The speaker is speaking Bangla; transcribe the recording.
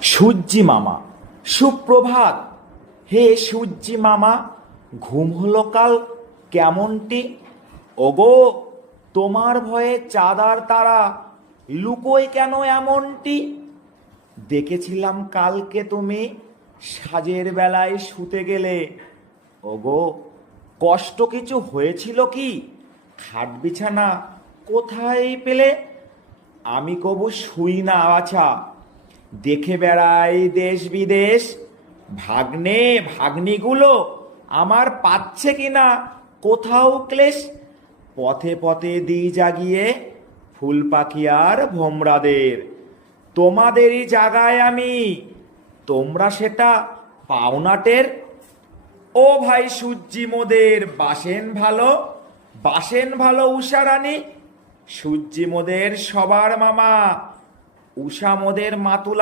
সূর্যি মামা, সুপ্রভাত। হে সূর্যি মামা, ঘুম হলো কাল কেমনটি? ওগো, তোমার ভয়ে চাঁদার তারা লুকোয় কেন এমনটি? দেখেছিলাম কালকে তুমি সাজের বেলায় শুতে গেলে। ওগো, কষ্ট কিছু হয়েছিল কি? খাট বিছানা কোথায় পেলে? আমি কবু শুই না বাছা, দেখে বেড়াই দেশ বিদেশ। ভাগ্নে ভাগ্নিগুলো আমার পাচ্ছে কিনা কোথাও ক্লেশ। পথে পথে দিই জাগিয়ে ফুল পাখি আর ভোমরাদের। তোমাদেরই জাগায় আমি, তোমরা সেটা পাওনাটের। ও ভাই সূর্যি মোদের বাসেন ভালো উষারানী। সূর্যি মোদের সবার মামা, উষা মোদের মাতুলা।